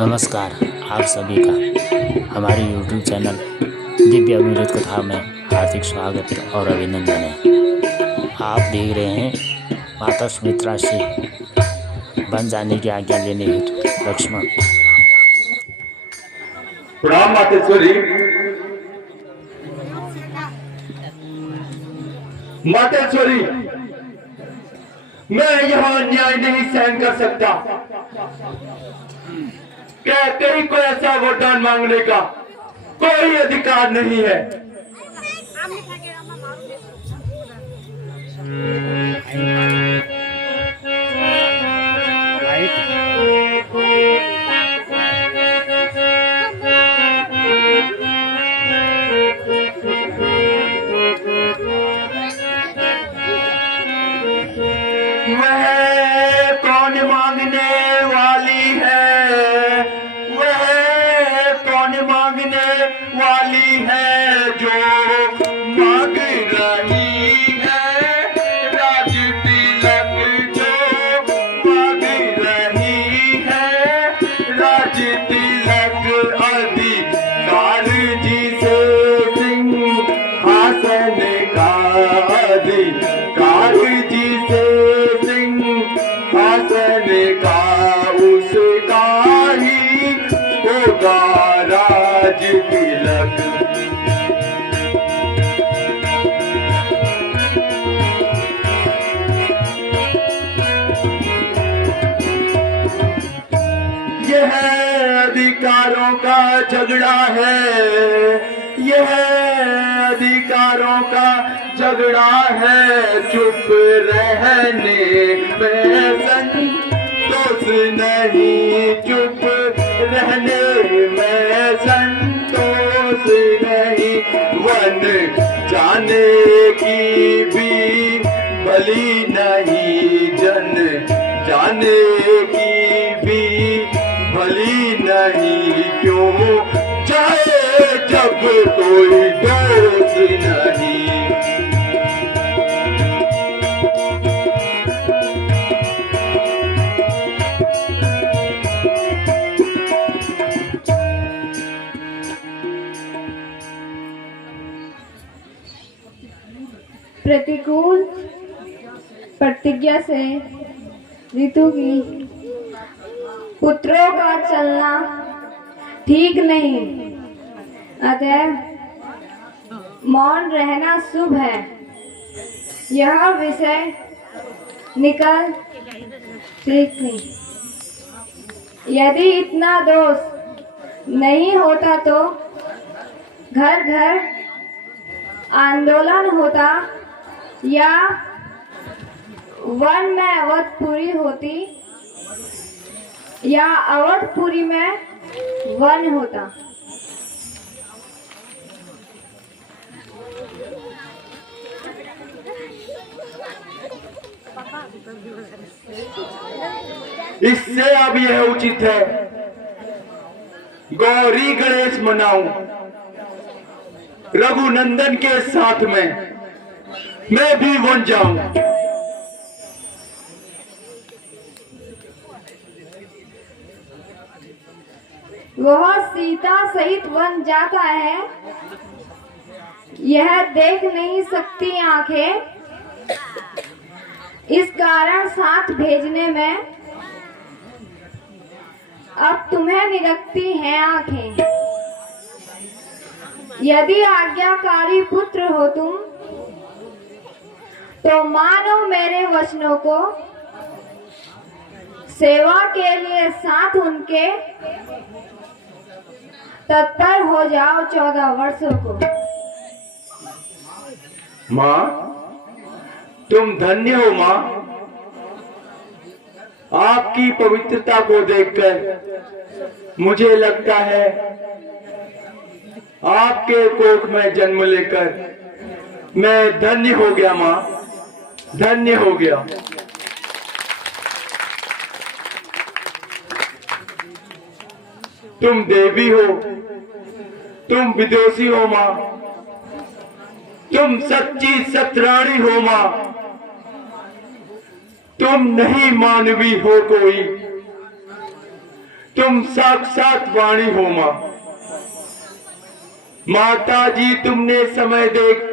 नमस्कार। आप सभी का हमारे YouTube चैनल दिव्य अमृत कथा में हार्दिक स्वागत और अभिनंदन है। आप देख रहे हैं माता सुमित्रा से बन जाने की आज्ञा लेने हेतु लक्ष्मण। प्रणाम मातेश्वरी। मातेश्वरी, मैं यहाँ न्याय नहीं सहन कर सकता। क्या कहीं को ऐसा वरदान मांगने का कोई अधिकार नहीं है। वह कौन मांगने वाली है? वह कौन मांगने वाली है जो मांग रही है राज तिलक? जो मांग रही है राज तिलक, अधिकार जिसे सिंहासन का, अधिकार जिसे सिंहासन का, उसका ही होगा राज तिलक। यह अधिकारों का झगड़ा है, यह अधिकारों का झगड़ा है। चुप रहने में संतोष नहीं, चुप रहने में संतोष नहीं। वन जाने की भी भली नहीं, जन जाने की भी भली नहीं। क्यों जाए जब कोई दोष नहीं। प्रतिकूल प्रतिज्ञा से ऋतु की पुत्रों का चलना ठीक नहीं, अतः मौन रहना शुभ है। यह विषय निकल ठीक नहीं। यदि इतना दोष नहीं होता तो घर घर आंदोलन होता या वन में अवधपुरी होती या अवधपुरी में वन होता। इससे अब यह उचित है गौरी गणेश मनाऊं रघुनंदन के साथ में, मैं भी वन जाऊं। वह सीता सहित वन जाता है, यह देख नहीं सकती आंखें। इस कारण साथ भेजने में अब तुम्हें निरखती हैं आंखें। यदि आज्ञाकारी पुत्र हो तुम तो मानो मेरे वचनों को, सेवा के लिए साथ उनके तत्पर हो जाओ 14 वर्षों को। माँ, तुम धन्य हो माँ। आपकी पवित्रता को देखकर मुझे लगता है आपके कोख में जन्म लेकर मैं धन्य हो गया माँ, धन्य हो गया। तुम देवी हो, तुम विदुषी हो माँ, तुम सच्ची सतराणी हो माँ। तुम नहीं मानवी हो कोई, तुम साक्षात वाणी हो माँ। माता जी तुमने समय देख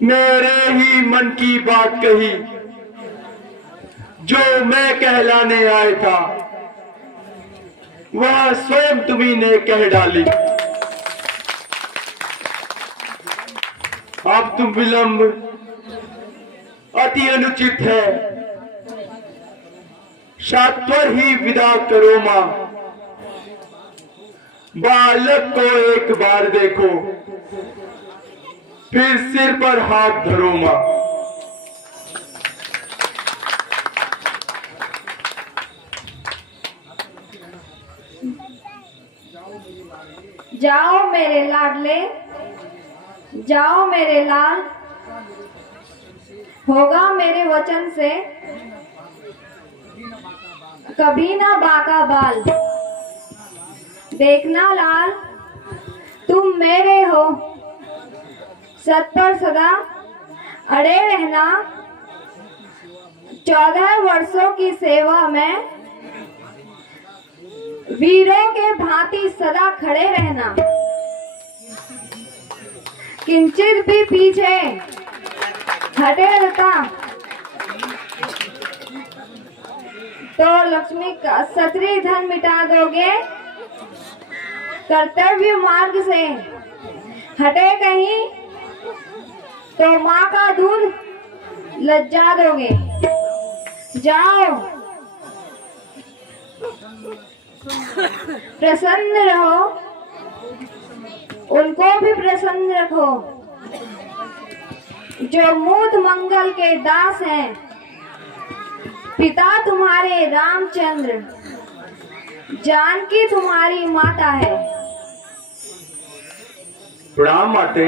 मेरे ही मन की बात कही, जो मैं कहलाने आया था वह स्वयं तुम्ही ने कह डाली। अब तुम विलंब अति अनुचित है, सात्वर ही विदा करो मां। बालक को एक बार देखो, फिर सिर पर हाथ धरो मां। जाओ मेरे लाडले, जाओ मेरे लाल, होगा मेरे वचन से कभी ना बाका बाल। देखना लाल, तुम मेरे हो, सत पर सदा अड़े रहना। 14 वर्षों की सेवा में वीरों के भांति सदा खड़े रहना। किंचित भी पीछे हटे रहता तो लक्ष्मी का क्षत्रिय धन मिटा दोगे। कर्तव्य मार्ग से हटे कहीं तो माँ का दूध लज्जा दोगे। जाओ, प्रसन्न रहो, उनको भी प्रसन्न रखो जो मूत मंगल के दास हैं। पिता तुम्हारे रामचंद्र, जानकी तुम्हारी माता है। प्रणाम माते।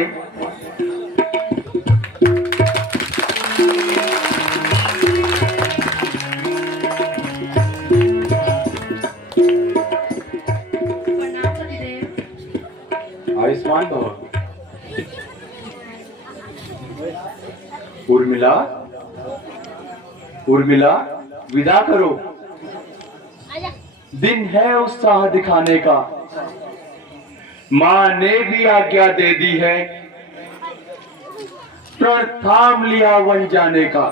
आयुष्मान भव। उर्मिला, उर्मिला विदा करो, दिन है उत्साह दिखाने का। मां ने भी आज्ञा दे दी है, प्रण थाम लिया वन जाने का।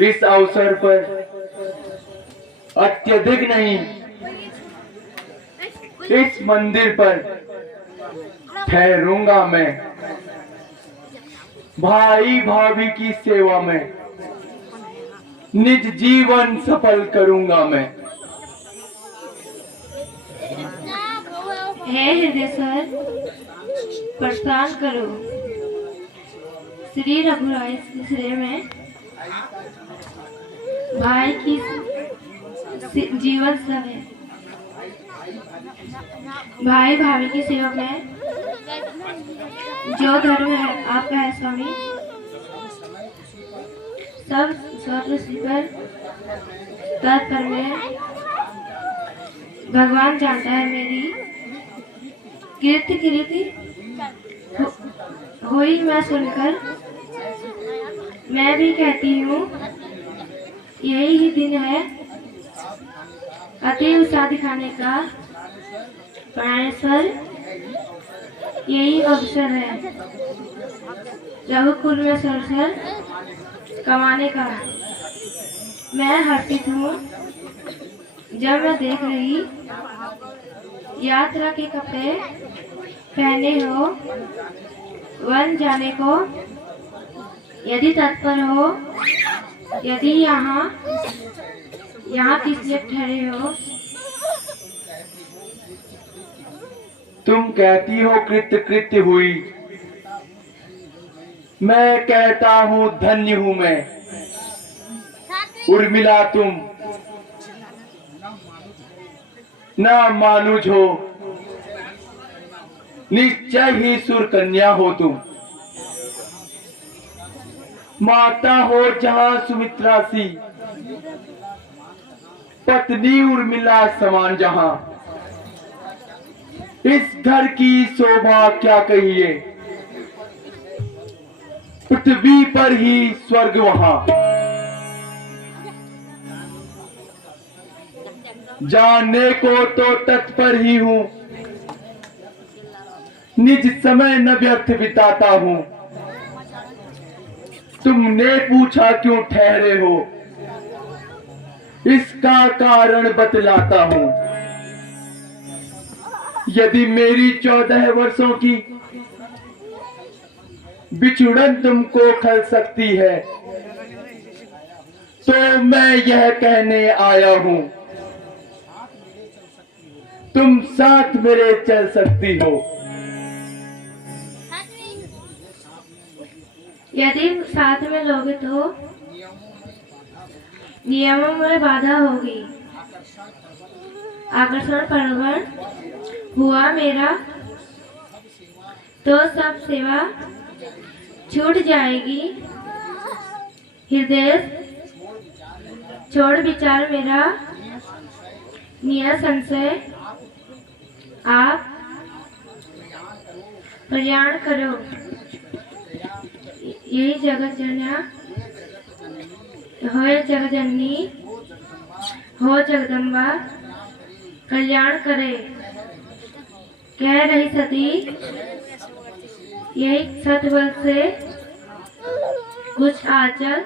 इस अवसर पर अत्यधिक नहीं, इस मंदिर पर ठहरूंगा मैं। भाई भाभी की सेवा में निज जीवन सफल करूंगा मैं। हे हृदयेश्वर, प्रस्थान करो। श्री रघुराय तीसरे में भाई की जीवन समय, भाई भाभी की सेवा में जो धर्म है आपका है स्वामी। सब स्वप्न पर तत्पर में भगवान जानता है मेरी कीर्ति हुई मैं सुनकर। मैं भी कहती हूँ यही ही दिन है अति उत्साह दिखाने का। प्राणेश्वर, यही अवसर है रघुकुल में सरसर कमाने का। मैं हर्षित हूँ जब मैं देख रही यात्रा के कपड़े पहने हो, वन जाने को यदि तत्पर हो, यदि यहाँ किस लिए ठहरे हो। तुम कहती हो कृत्य कृत्य हुई, मैं कहता हूँ धन्य हूँ मैं। उर्मिला तुम ना मानुज हो, निश्चय ही सुर कन्या हो तुम। माता हो जहाँ सुमित्रा सी, पत्नी उर्मिला समान जहाँ। इस घर की शोभा क्या कहिए, पृथ्वी पर ही स्वर्ग वहां। जाने को तो तत्पर ही हूं, निज समय न व्यर्थ बिताता हूं। तुमने पूछा क्यों ठहरे हो, इसका कारण बतलाता हूं। यदि मेरी 14 वर्षों की बिछुड़न तुमको खल सकती है, तो मैं यह कहने आया हूं, तुम साथ मेरे चल सकती हो। यदि साथ में लोगे तो नियमों में बाधा होगी। आकर्षण प्रवण हुआ मेरा तो सब सेवा छूट जाएगी। हृदय छोड़ विचार मेरा नियत संशय आप प्रयाण करो। यही जगत जनया हो जगजननी हो जगदम्बा कल्याण करे। कह रही सती यही सतबल से कुछ आंचल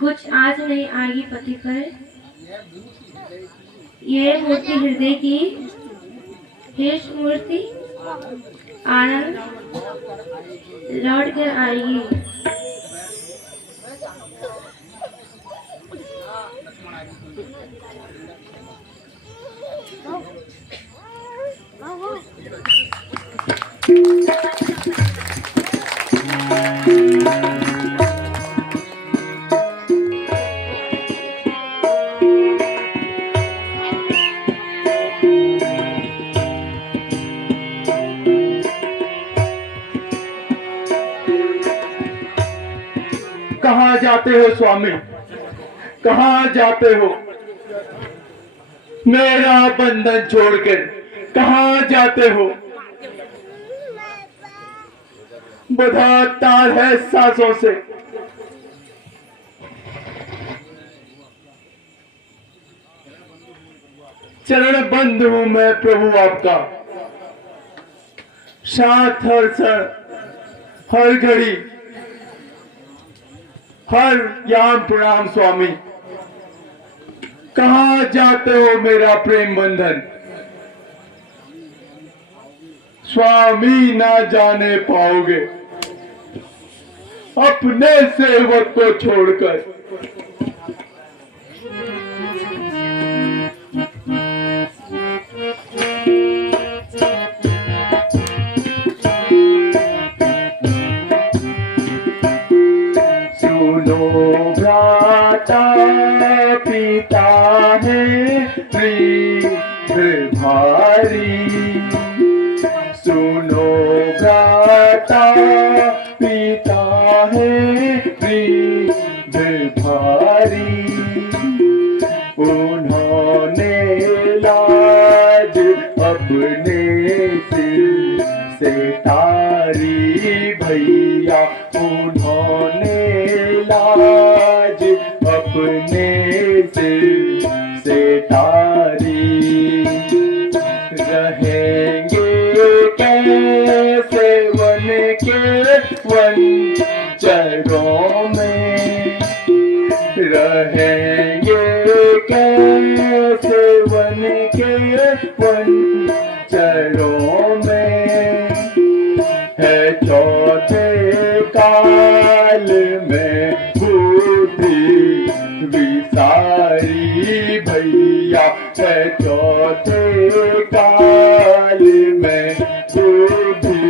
कुछ आँच नहीं आएगी पति पर। ये मूर्ति हृदय की हेश मूर्ति आनंद लौट कर आएगी। कहाँ जाते हो स्वामी, कहाँ जाते हो? मेरा बंधन छोड़कर कहाँ जाते हो? बधा तार है सांसों से, चरण बंद हूं मैं प्रभु आपका। साथ हर क्षण हर घड़ी हर याम प्रणाम स्वामी। कहाँ जाते हो मेरा प्रेम बंधन? स्वामी ना जाने पाओगे अपने सेवक को छोड़कर। पिता है वृद्ध भारी, सुनो भ्राता पिता है वृद्ध भारी। उन्होंने लाज अपने सिर से तारी भैया, उन्होंने लाज अपने सिर से तारी। रहेंगे कैसे वन के वंचरों में, रहेंगे कैसे वन के वंचरों में। है चौथे काल में बुद्धि विसारी भैया, है चौथे काल में बुद्धि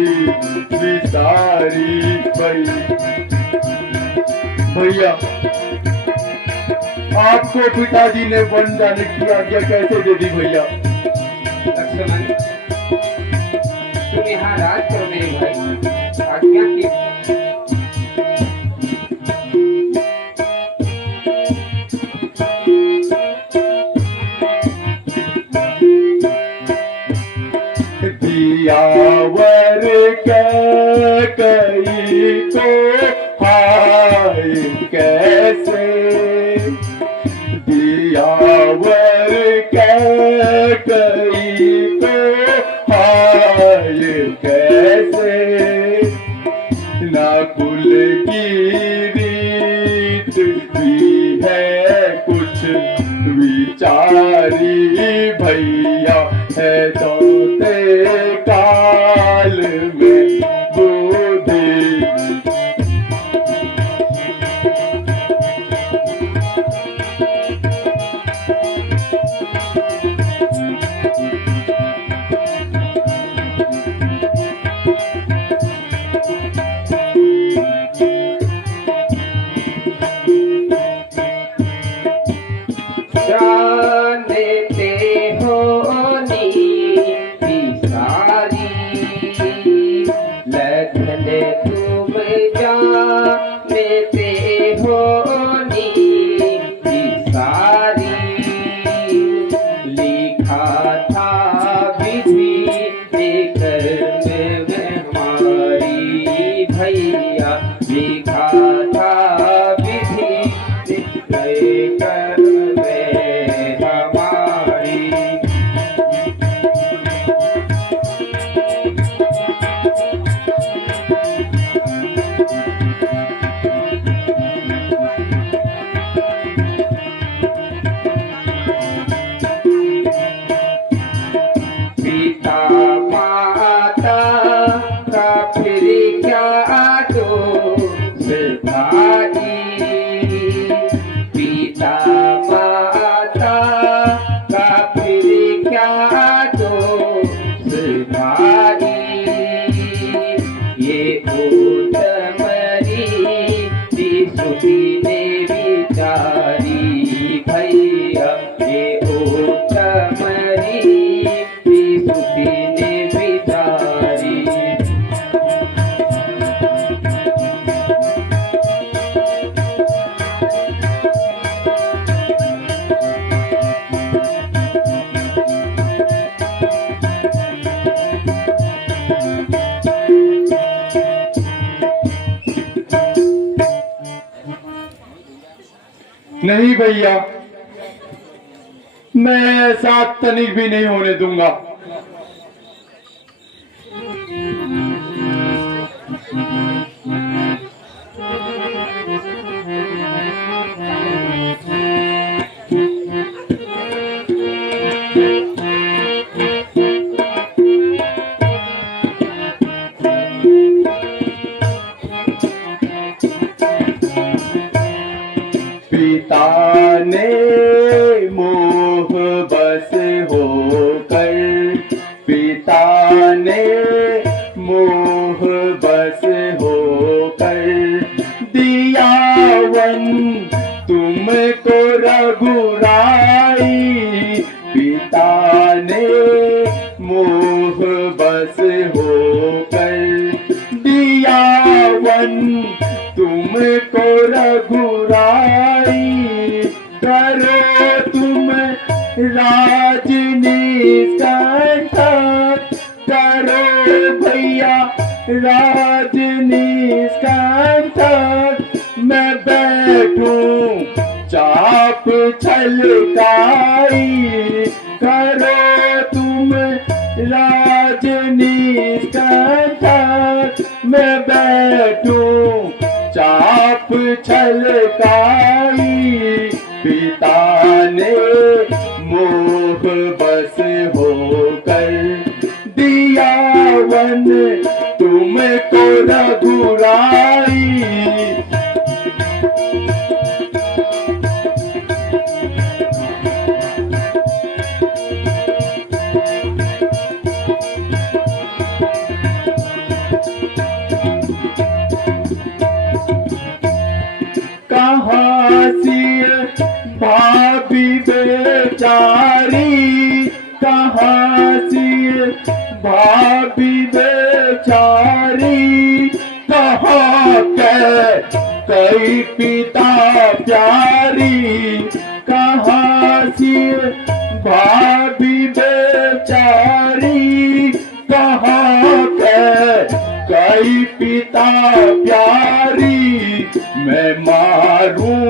विसारी भैया। आपको पिताजी ने वन जाने की आज्ञा कैसे दे दी भैया? लक्ष्मण, तुम यहाँ राज करो मेरे भाई, आज्ञा की। दियावर कई को हाय कैसे, दियावर की रीत भी है कुछ विचारी भैया है तोते काल में बुद्धि। जानते हो नीति सारी, लगन तुम जानते हो नीति सारी। लिखा था विधि कर्म में हमारी भैया, लिखा था विधि कर्म में हमारी। पिता माता का फिर क्या दोष भाई, पिता माता का फिर क्या दोष भाई। ये उत्तम रीति सुखी ने विचारी भैया, ये उत्तम रीति सुखी ने विचारी। नहीं भैया, मैं ऐसा तनिक भी नहीं होने दूंगा। पिता ने मोह बस होकर, पिता ने मोह बस होकर दिया वन तुमको रघुराई। पिता ने मोह बस होकर दिया वन तुमको रघुराई। करो तुम राजनिष्ठा, करो भैया राजनिष्ठा। मैं बैठूं चाप छलकाई, करो तुम राजनिष्ठा। मैं बैठूं चाप छलकाई। पिता ने मोह बस होकर दिया वन तुमको रघुराई। कहाँ सी भाभी बेचारी, कहाँ सी भाभी बेचारी। कहाँ के कई पिता प्यारी, कहाँ सी भाभी बेचारी। कहाँ के कई पिता प्यारी। मैं मारूं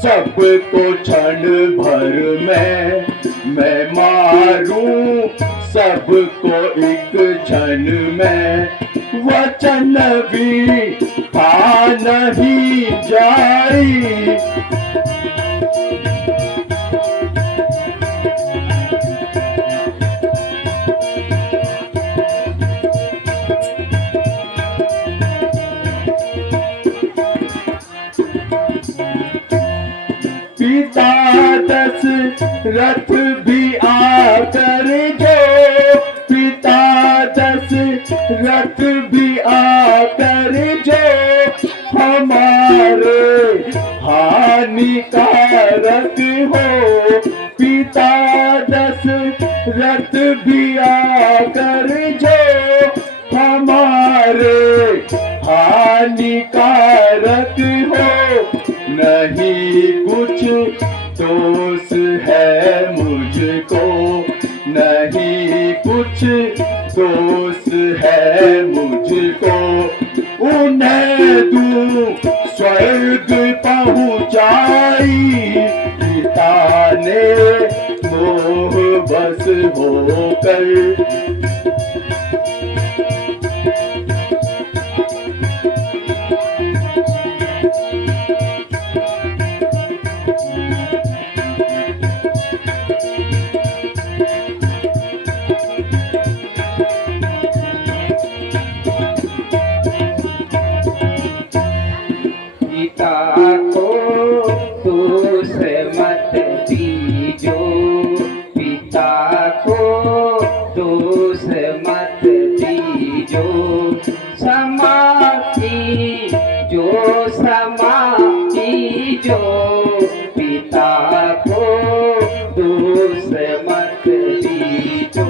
सबको क्षण भर में, मैं मारूं सबको एक क्षण में। वचन भी आ नहीं जाई। पिता दशरथ भी आकर जो, पिता दशरथ भी आकर जो हमारे हानिकारक हो। पिता दशरथ भी आकर जो हमारे हानिकारक हो। नहीं कुछ दोष है मुझको, नहीं कुछ दोष है मुझको। उन्हें दूं स्वर्ग पहुंचाई, पिता ने मोह बस होकर। पिता को दोष मत दीजो, पिता को दोष मत दीजो। क्षमा कीजो, क्षमा कीजो, पिता को दोष मत दीजो।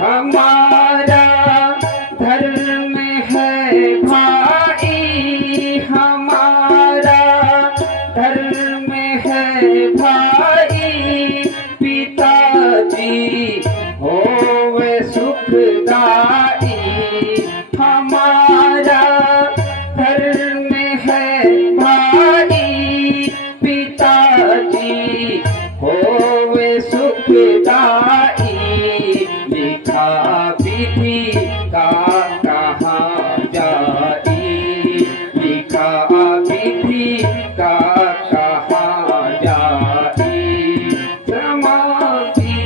हमारा धर्म है भाई, हमारा धर्म है भाई। पिताजी होवे सुखदाई, हमारा धर्म है भाई। पिताजी होवे सुखदाई। लिखा विधि का कहाँ जाई, लिखा विधि का कहाँ जाई। समाधि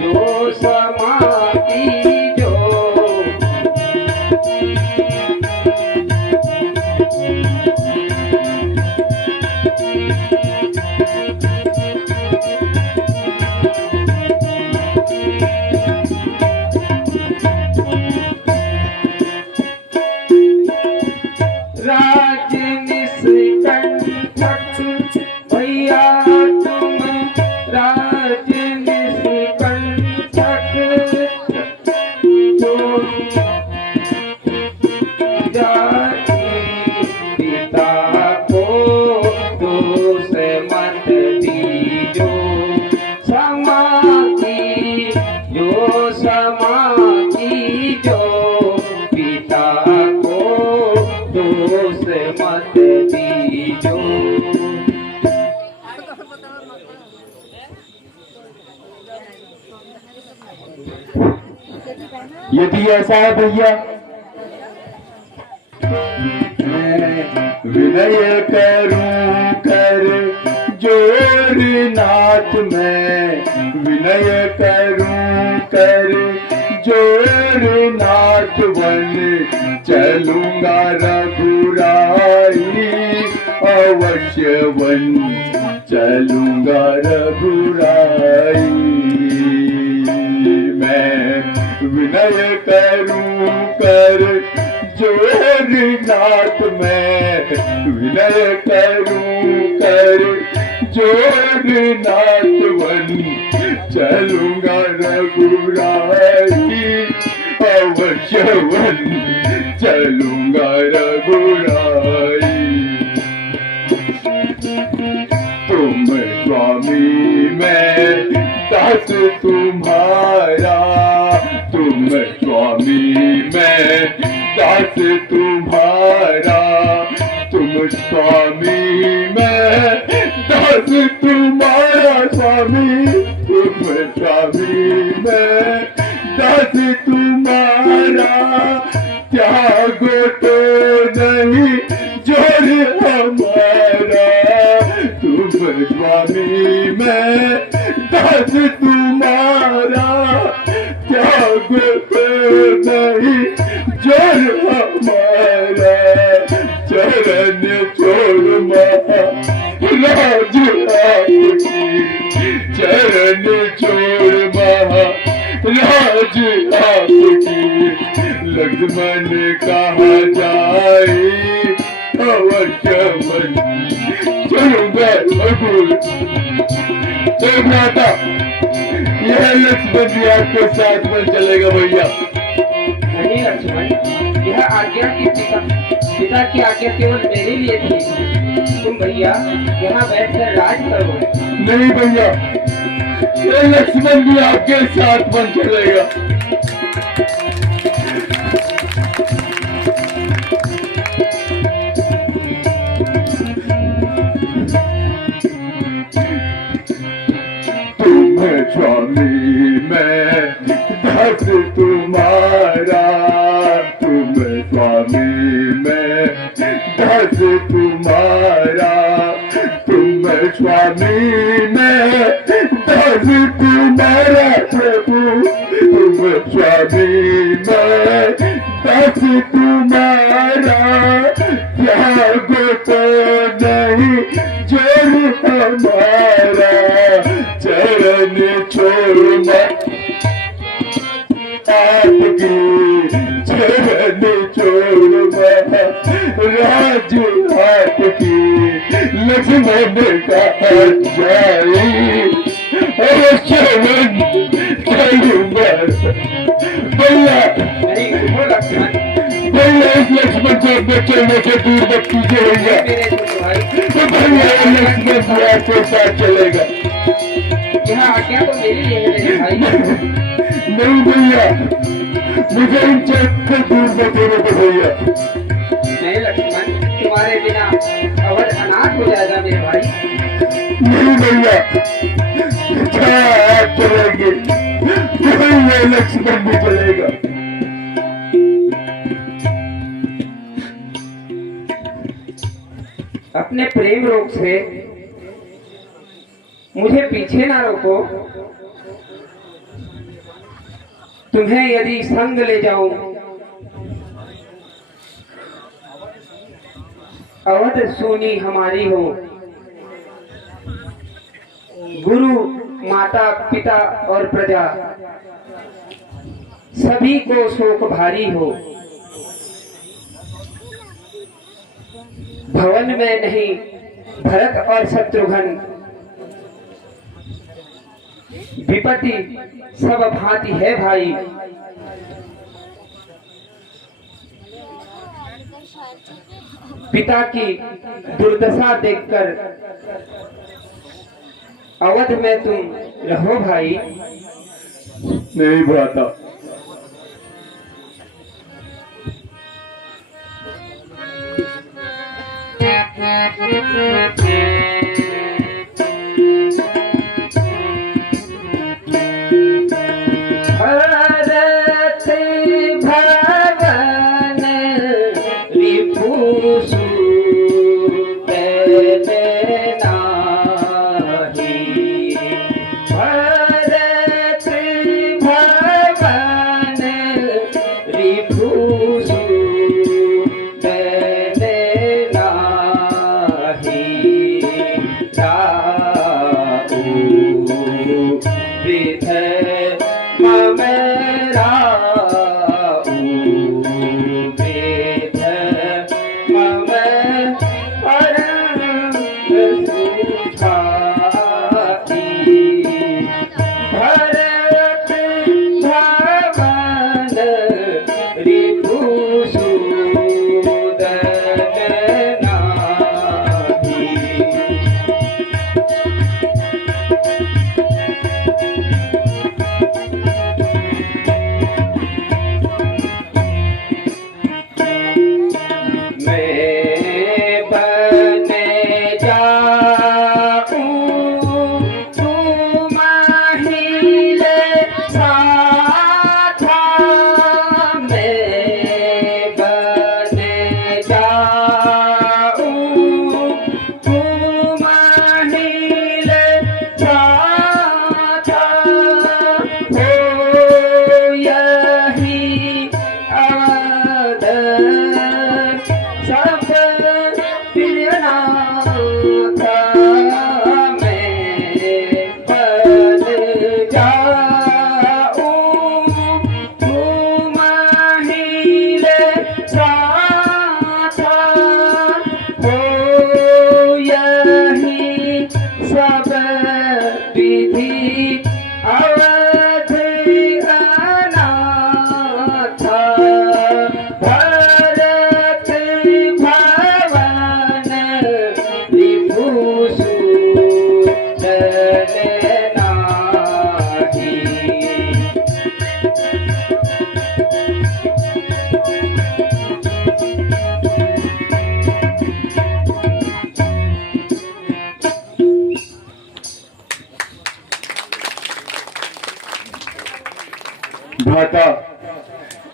जो, समाधि जो। राज निष्कंटक भैया तुम, राज निष्कंटक जो जाति। पिता को दोष मत दीजो, क्षमा कीजो, क्षमा कीजो। पिता को दोष मत दीजो। यदि ऐसा है भैया, मैं विनय करूं कर जोर नाथ, मैं विनय करूं कर जोर नाथ। वन चलूंगा रघुराई, अवश्य वन चलूंगा रघुराई। मैं विनय करूं कर जोर नाथ, मैं विनय करूं कर जोर नाथ। वन चलूंगा रघुराई, अवश्य वन चलूंगा रघुराई। तुम स्वामी मैं दास तुम्हारा, तुम स्वामी मैं दास तुम्हारा, तुम स्वामी मैं दास तुम्हारा, स्वामी तुम स्वामी मैं दास तुम्हारा, त्यागो तो नहीं जोर हमारा, तुम स्वामी मैं दास तुम्हारा, त्यागो तो नहीं जोर हमारा, चरण छोड़ महाराज आपकी, चरण छोड़ महाराज आपकी, लक्ष्मण कहा जाए अवश्य बनी, चलूंगा भगुल माता, यह लक्ष्मण जी आपके साथ में चलेगा भैया। नहीं लक्ष्मण, यह आज्ञा की पिता की आज्ञा केवल मेरे लिए थी, तुम भैया यहाँ बैठकर राज करो। नहीं भैया, ये लक्ष्मण भी आपके साथ में चलेगा। स्वामी मैं दास तुम्हारा, तुम स्वामी मैं दास तुम्हारा, तुम स्वामी मैं दास तुम्हारा, प्रभु तुम स्वामी मैं दास तुम्हारा, त्यागो तो नहीं जोर हमारा, चरण छोड़ आपकी, चरण छोड़ राज आपकी, लक्ष्मण कहा जाए चरण छोड़ूंगा भैया। भैया इस लक्ष्मण को चलने के दूर मत कीजिए भैया, तो भैया लक्ष्मण जी आपके साथ चलेगा। यह आज्ञा तो मेरी है भाई। नहीं भैया, मुझे इन से दूर न देने को भैया। नहीं लक्ष्मण, तुम्हारे बिना अवध अनाथ हो जाएगा मेरे भाई। नहीं भैया, आप चलेंगे, भैया लक्ष्मण भी चलेगा। अपने प्रेम रोग से मुझे पीछे ना रोको, तुम्हें यदि संग ले जाऊं अवध सूनी हमारी हो, गुरु माता पिता और प्रजा सभी को शोक भारी हो, भवन में नहीं भरत और शत्रुघ्न, विपत्ति सब भांति है भाई। पिता की दुर्दशा देखकर अवध में तुम रहो भाई। नहीं भ्राता,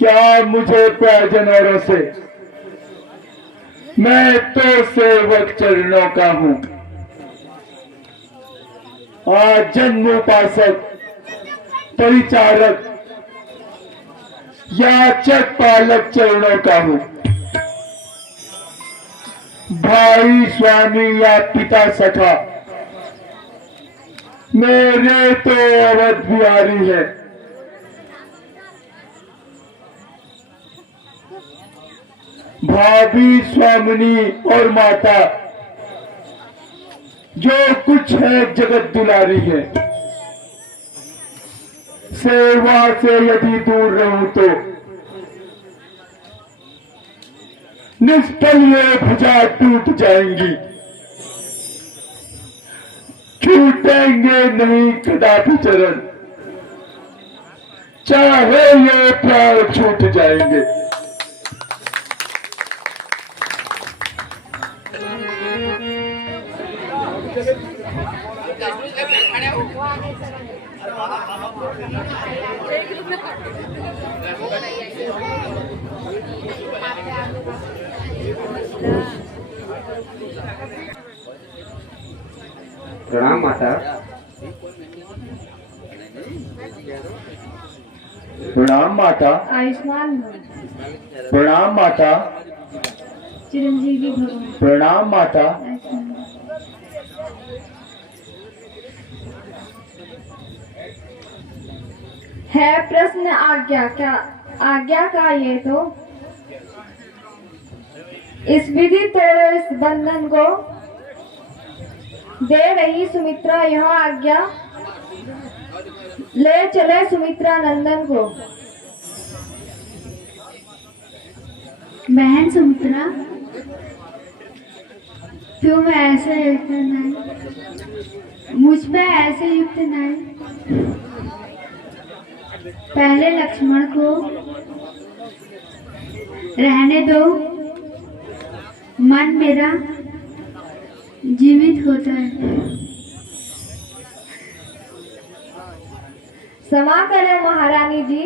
क्या मुझे पैजनोरों से, मैं तो सेवक चरणों का हूं। आज जन्मोपासक, परिचारक, याचक, पालक चरणों का हूं। भाई, स्वामी या पिता सखा, मेरे तो अवध बिहारी है। भाभी, स्वामिनी और माता जो कुछ है जगत दुलारी है। सेवा से यदि दूर रहूं तो निष्फल ये भुजा टूट जाएंगी, छूटेंगे नहीं कदापि चरण, चाहे ये प्राण छूट जाएंगे। प्रणाम माता। प्रणाम माता। आयुष्मान भव, प्रणाम माता। चिरंजीवी भव। प्रणाम माता। आयुष्मान भव। है प्रश्न आज्ञा क्या, आज्ञा का ये तो इस विधि तोड़ो इस बंधन को, दे रही सुमित्रा यह आज्ञा, ले चले सुमित्रा नंदन को। बहन सुमित्रा, तुम ऐसे युक्त नहीं, मुझ पे ऐसे युक्त नहीं। पहले लक्ष्मण को रहने दो, मन मेरा जीवित होता है। क्षमा करें महारानी जी,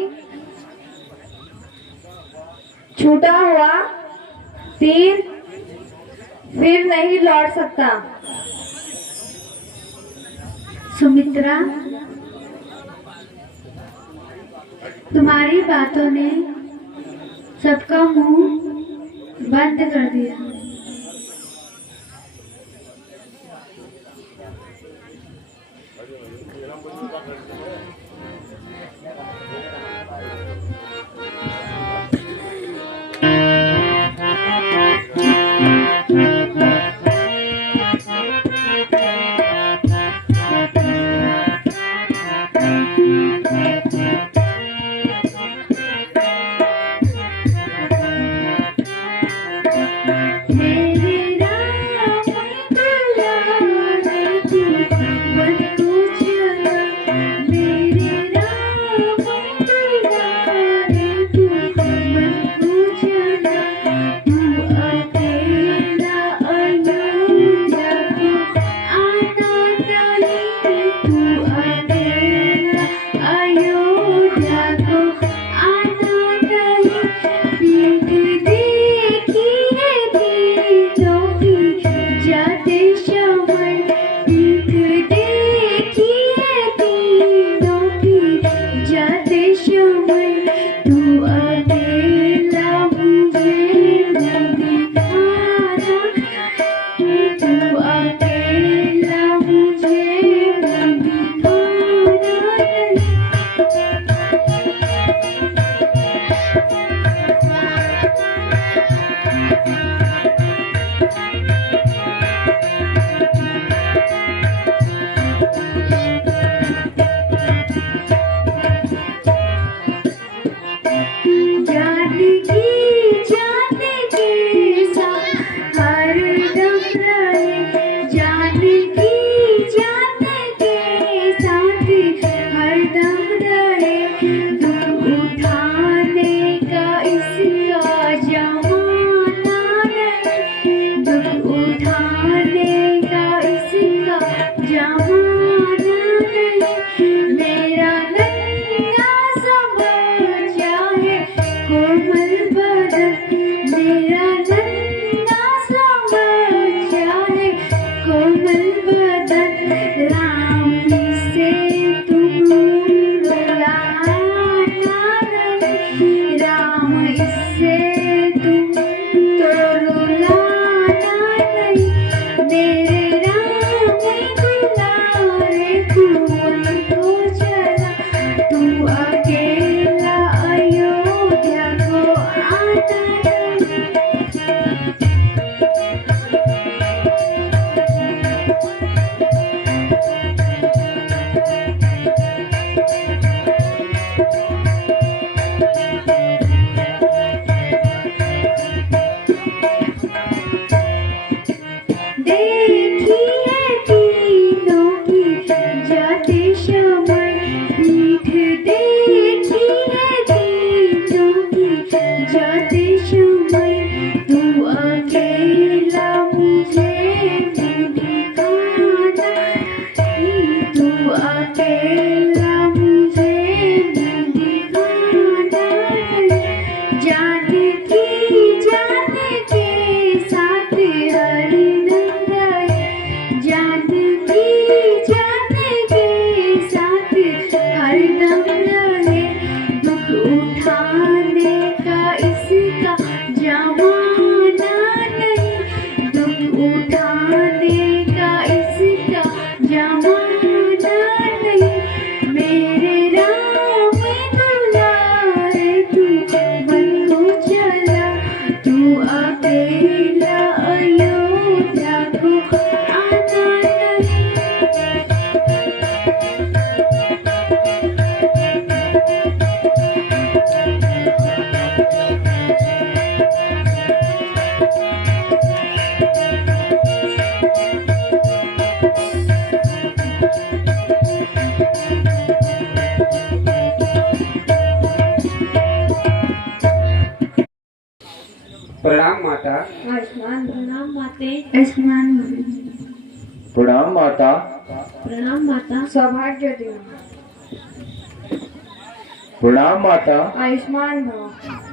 छूटा हुआ तीर फिर नहीं लौट सकता। सुमित्रा, तुम्हारी बातों ने सबका मुंह बंद कर दिया। कोमल बदन मेरा नन्हा सा बच्चा है, कोमल बदन राम से तुम रुलाना नहीं, राम इससे तुम तो रुलाना नहीं, मेरे राम दुलारे तू तो चला, तू अकेला अयोध्या को आना नहीं। देखी है तीनों की जाते समय पीठ, देखी है तीनों की जाते समय, तू अकेला मुझे दिखाना नहीं, तू अकेला मुझे दिखाना नहीं, जाने के साथ हरि नंदन, जाने के साथ हरदम रहे, दुख उठाने का इसका जमाना नहीं, दुख उठाने का इसका जमाना नहीं, मेरे राम दुलारे तू बन को चला, तू अकेला अयोध्या को आना नहीं। प्रणाम माता। आयुष्मान प्रणाम माते। आयुष्मान प्रणाम माता। प्रणाम माता। सौभाग्य दो, प्रणाम माता। आयुष्मान भव।